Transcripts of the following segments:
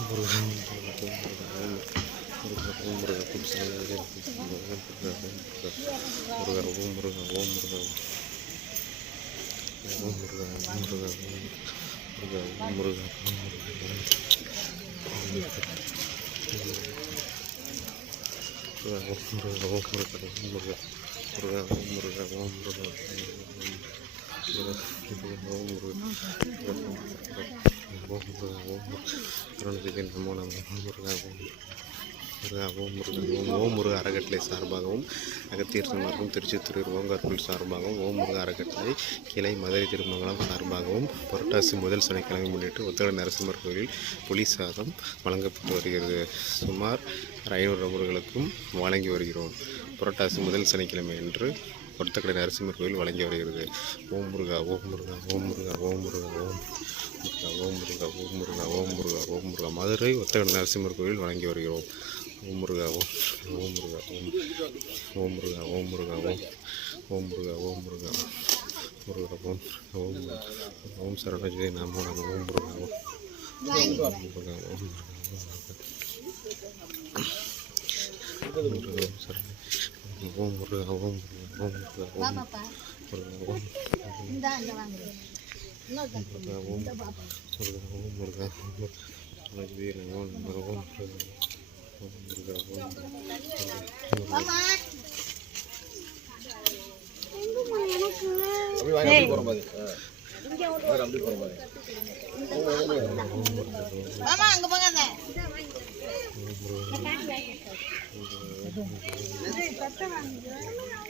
முருகா ஓம் முருகா ஓம் முருகா ஓம் முருகா ஓம் முருகா ஓம் முருகா ஓம் முருகன் ஓம் முருக அறக்கட்டளை சார்பாகவும் அகத்தீர் சமார்க்கம் திருச்சித்தூர் ஓங்கார்குள் சார்பாகவும் ஓம் முருக அறக்கட்டளை கிளை மதுரை திருமங்கலம் சார்பாகவும் புரட்டாசி முதல் சனிக்கிழமை முன்னிட்டு உத்தர நரசிம்மர் கோயிலில் புலி சாதம் வழங்கப்பட்டு வருகிறது. சுமார் ஐநூறு நபர்களுக்கும் வழங்கி வருகிறோம். புரட்டாசி முதல் சனிக்கிழமை அன்று ஒத்தக்கடை நரசிம்மர் கோயில் வழங்கி வருகிறது ஓம் முருகா ஓம் முருகா ஓம் முருகா ஓம் முருகா ஓம் ஓம் முருகா ஓம் முருகா ஓம் முருகா ஓம் முருகா மதுரை ஒத்தக்கடை நரசிம்மர் கோயில் வழங்கி வருகிறோம் ஓம் முருகா ஓம் ஓம் முருகா ஓம் ஓம் முருகா ஓம் முருகா ஓம் ஓம் முருகா ஓம் முருகா முருகா ஓம் ஓம் ஓம் சரணஜி நமோ நம ஓம் முருகா ஓம் ஓம் முருகா ஓம் முருகா முருகா ஓம் சரண ஓம் முருகா ஓம் முருகா மாமா அங்க போகாத இது பத்த வாங்குறேன்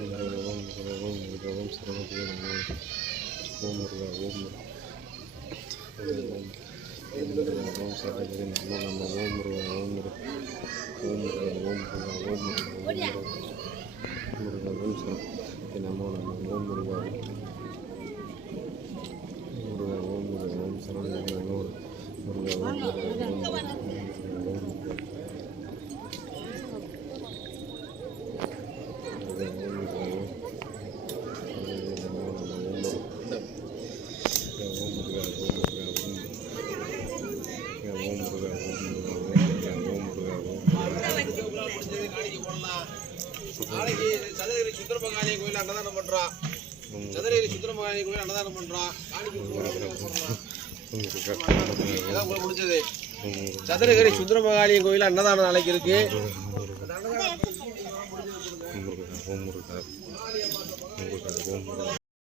மிகவும் சிரமத்தை நாங்கள் ஓம் முருகா ஓம் முருகா. ஓம் சரவதி நம்ம நம்ம ஓம் முருகா ஓம் ஓம் முருகா ஓம் முருகா. ஓம் முருகா ஓம் முருகா. ஓம் முருகா ஓம் சரவதி நம்ம நம்ம ஓம் முருகா. நாளைக்கு சதுரகிரி சுந்தரமகாலி கோயில் அன்னதானம் பண்றோம் சதுரகிரி சுந்தரமகாலி கோயில் அன்னதானம் பண்றோம் காணிக்கை முடிஞ்சது. சதுரகிரி சுந்தரமகாலி கோயில் அன்னதானம் நாளைக்கு இருக்கு. முருகா ஓம் முருகா முருகா ஓம் முருகா